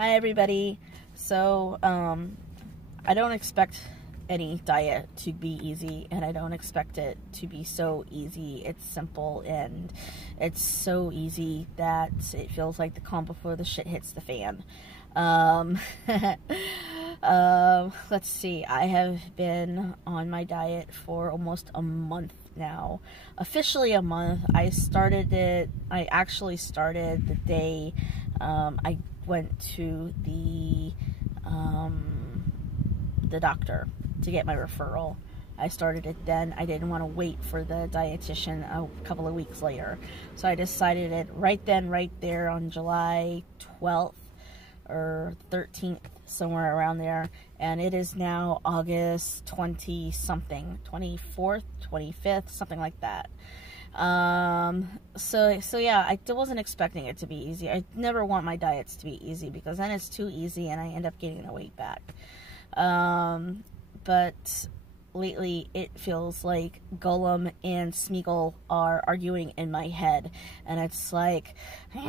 Hi everybody. So, I don't expect any diet to be easy, and I don't expect it to be so easy. It's simple, and it's so easy that it feels like the calm before the shit hits the fan. Let's see. I have been on my diet for almost a month now. Officially a month. I actually started the day I went to the doctor to get my referral. I started it then. I didn't want to wait for the dietitian a couple of weeks later. So I decided it right then, right there on July 12th or 13th, somewhere around there. And it is now August 20-something, 24th, 25th, something like that. So yeah, I wasn't expecting it to be easy. I never want my diets to be easy, because then it's too easy and I end up gaining the weight back. But lately it feels like Gollum and Smeagol are arguing in my head, and it's like, we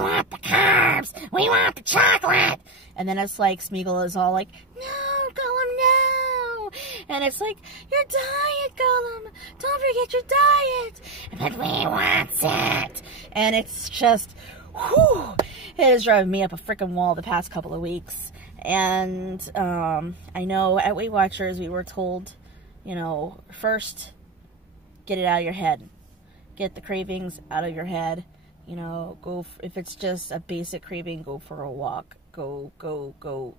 want the carbs, we want the chocolate, and then it's like Smeagol is all like, no, Gollum, no, and it's like, your diet, Gollum, don't forget your diet, but we want it, and it's just, whew, it is driving me up a freaking wall the past couple of weeks. And I know at Weight Watchers we were told, you know, first, get it out of your head. Get the cravings out of your head. You know, if it's just a basic craving, go for a walk. Go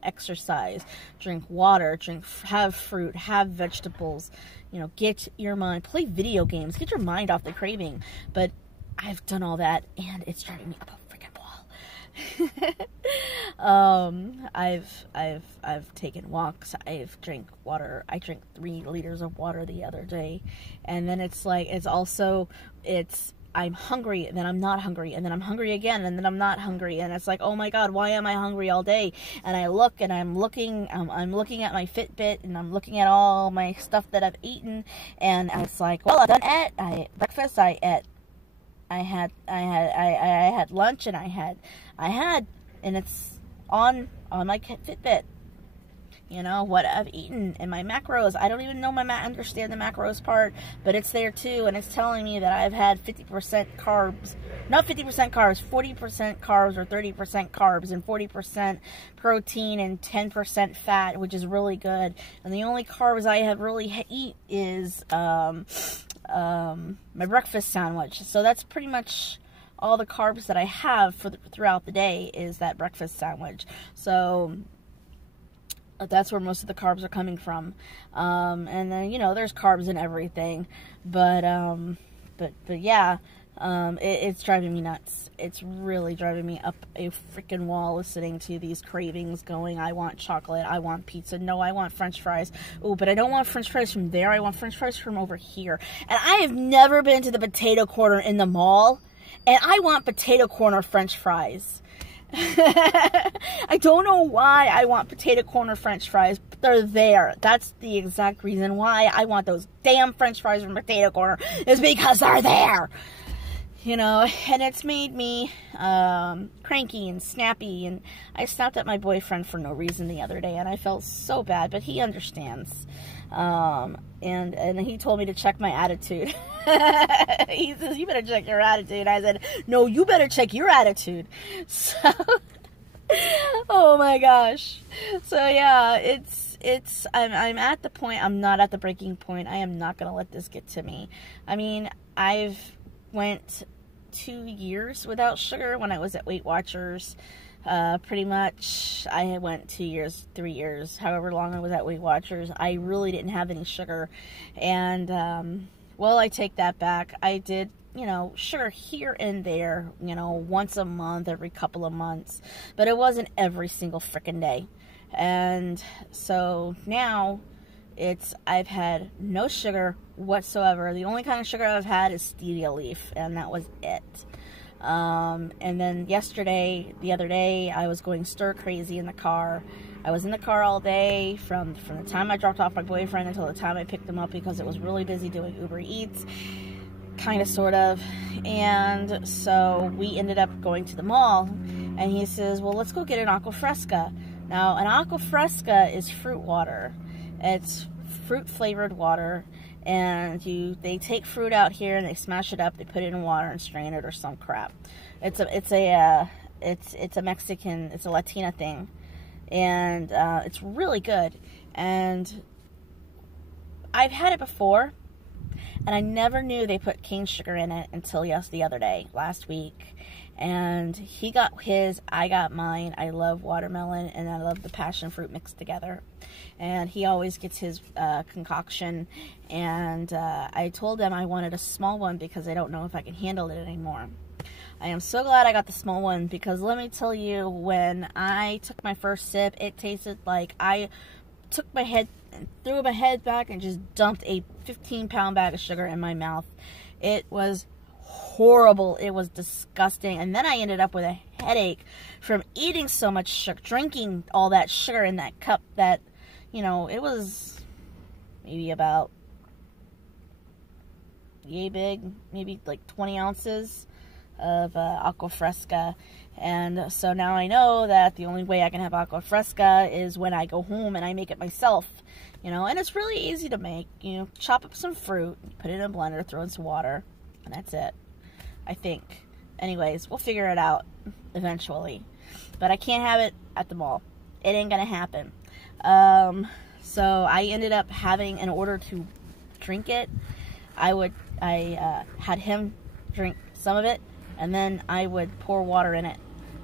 exercise. Drink water. Have fruit. Have vegetables. You know, get your mind. Play video games. Get your mind off the craving. But I've done all that, and it's driving me up a freaking wall. I've taken walks. I've drank water. I drank 3 liters of water the other day, and then it's like, I'm hungry, and then I'm not hungry, and then I'm hungry again, and then I'm not hungry, and it's like, oh my god, why am I hungry all day? And I look, and I'm looking at my Fitbit, and I'm looking at all my stuff that I've eaten, and I was like, well, I've done breakfast, I had lunch, and I had, and it's on my Fitbit, you know, what I've eaten and my macros. I don't even know understand the macros part, but it's there too, and it's telling me that I've had 50% carbs, not 50% carbs, 40% carbs or 30% carbs, and 40% protein and 10% fat, which is really good. And the only carbs I have really eat is my breakfast sandwich. So that's pretty much all the carbs that I have throughout the day is that breakfast sandwich. So that's where most of the carbs are coming from. And then, you know, there's carbs in everything, but yeah, it's driving me nuts. It's really driving me up a freaking wall listening to these cravings going, I want chocolate, I want pizza, no, I want french fries. Oh, but I don't want french fries from there, I want french fries from over here. And I have never been to the potato corner in the mall, and I want potato corner french fries. I don't know why I want potato corner french fries, but they're there. That's the exact reason why I want those damn french fries from potato corner, is because they're there. You know, and it's made me cranky and snappy, and I snapped at my boyfriend for no reason the other day, and I felt so bad, but he understands. And he told me to check my attitude. He says, you better check your attitude. I said, no, you better check your attitude. So, oh my gosh. So yeah, I'm at the point, I'm not at the breaking point. I am not going to let this get to me. I mean, I've went 2 years without sugar when I was at Weight Watchers. Pretty much, I went 2 years, 3 years, however long I was at Weight Watchers. I really didn't have any sugar, and, well, I take that back. I did, you know, sugar here and there, you know, once a month, every couple of months, but it wasn't every single frickin' day. And so now I've had no sugar whatsoever. The only kind of sugar I've had is stevia leaf, and that was it. And then the other day, I was going stir crazy in the car. I was in the car all day from the time I dropped off my boyfriend until the time I picked him up, because it was really busy doing Uber Eats. kind of, sort of. And so we ended up going to the mall, And he says, well, let's go get an aqua fresca. Now, an aqua fresca is fruit water. It's fruit flavored water, and they take fruit out here and they smash it up, they put it in water and strain it or some crap. It's a Mexican, it's a Latina thing, and it's really good. And I've had it before, and I never knew they put cane sugar in it until last week. And he got his, I got mine. I love watermelon and I love the passion fruit mixed together. And he always gets his concoction. And I told him I wanted a small one because I don't know if I can handle it anymore. I am so glad I got the small one, because let me tell you, when I took my first sip, it tasted like I took my head, threw my head back and just dumped a 15-pound bag of sugar in my mouth. It was horrible. It was disgusting. And then I ended up with a headache from eating so much sugar, drinking all that sugar in that cup that, it was maybe about yay big, maybe like 20 ounces of aqua fresca. And so now I know that the only way I can have aqua fresca is when I go home and I make it myself, and it's really easy to make. Chop up some fruit, put it in a blender, throw in some water, and that's it, I think. Anyways, we'll figure it out eventually, but I can't have it at the mall. It ain't gonna happen. So I ended up having, in order to drink it, I had him drink some of it, and then I would pour water in it.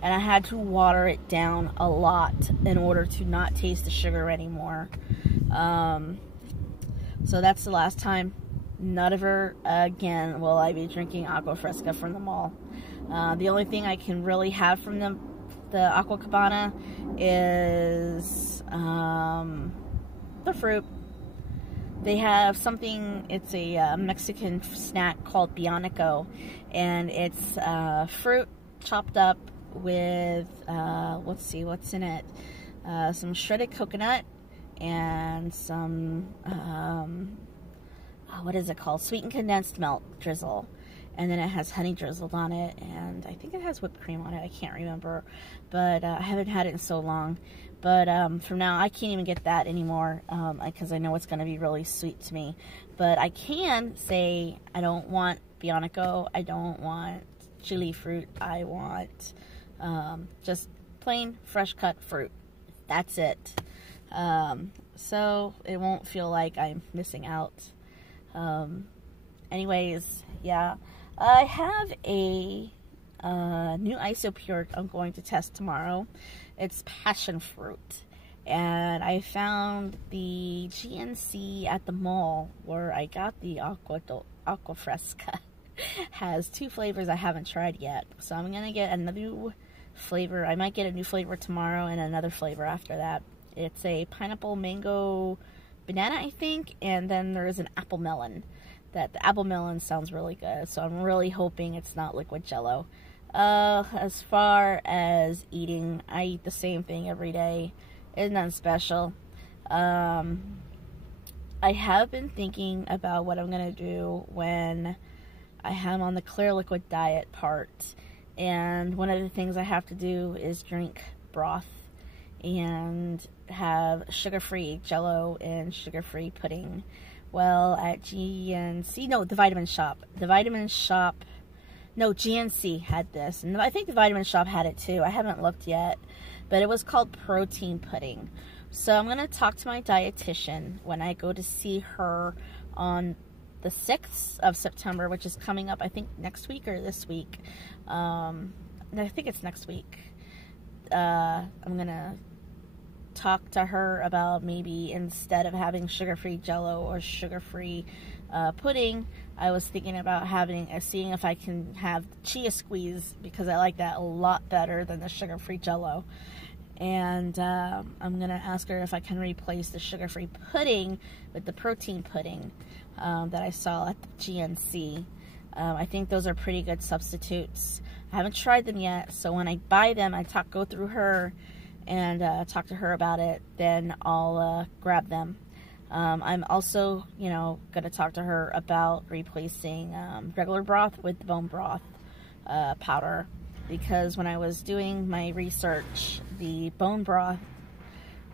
And I had to water it down a lot in order to not taste the sugar anymore. So that's the last time. Never again will I be drinking aqua fresca from the mall. The only thing I can really have from the Aqua Cabana is the fruit. They have something, it's a Mexican snack called Bionico, and it's fruit chopped up with, let's see, what's in it? Some shredded coconut and some, what is it called? Sweetened condensed milk drizzle. And then it has honey drizzled on it, and I think it has whipped cream on it. I can't remember, but I haven't had it in so long. But from now, I can't even get that anymore, because I know it's going to be really sweet to me. But I can say I don't want Bionico, I don't want chili fruit, I want just plain fresh cut fruit. That's it. So it won't feel like I'm missing out. Anyways, yeah. I have a new Isopure I'm going to test tomorrow. It's passion fruit. And I found the GNC at the mall where I got the Aqua Fresca. Has 2 flavors I haven't tried yet. So I'm going to get a new flavor. I might get a new flavor tomorrow and another flavor after that. It's a pineapple mango banana, I think. And then there's an apple melon. The apple melon sounds really good, so I'm really hoping it's not liquid jello. As far as eating, I eat the same thing every day. It's nothing special. I have been thinking about what I'm going to do when I am on the clear liquid diet part. And one of the things I have to do is drink broth and have sugar-free jello and sugar-free pudding. Well, at GNC, no, the Vitamin Shop. The Vitamin Shop, no, GNC had this. And I think the Vitamin Shop had it too. I haven't looked yet. But it was called protein pudding. So I'm going to talk to my dietitian when I go to see her on the 6th of September, which is coming up, I think, next week or this week. I think it's next week. I'm going to talk to her about maybe instead of having sugar-free jello or sugar-free pudding, I was thinking about seeing if I can have chia squeeze, because I like that a lot better than the sugar-free jello. And I'm going to ask her if I can replace the sugar-free pudding with the protein pudding that I saw at the GNC. I think those are pretty good substitutes. I haven't tried them yet, so when I buy them, I go through her and talk to her about it, then I'll grab them. I'm also, going to talk to her about replacing regular broth with bone broth powder. because when I was doing my research, the bone broth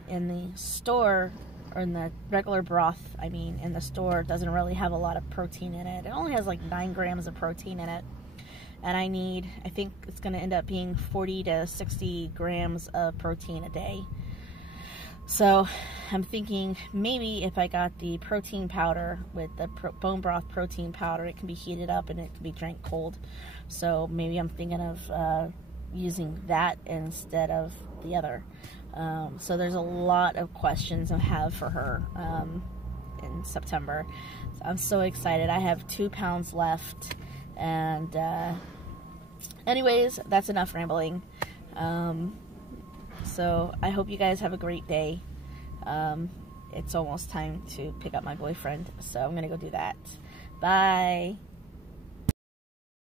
in the store, or in the regular broth, I mean, in the store, doesn't really have a lot of protein in it. It only has like 9 grams of protein in it. And I think it's going to end up being 40 to 60 grams of protein a day. So I'm thinking maybe if I got the protein powder with the bone broth protein powder, it can be heated up and it can be drank cold. So maybe I'm thinking of using that instead of the other. So there's a lot of questions I have for her in September. So I'm so excited. I have 2 pounds left. And anyways, that's enough rambling. So I hope you guys have a great day. It's almost time to pick up my boyfriend, so I'm gonna go do that. Bye.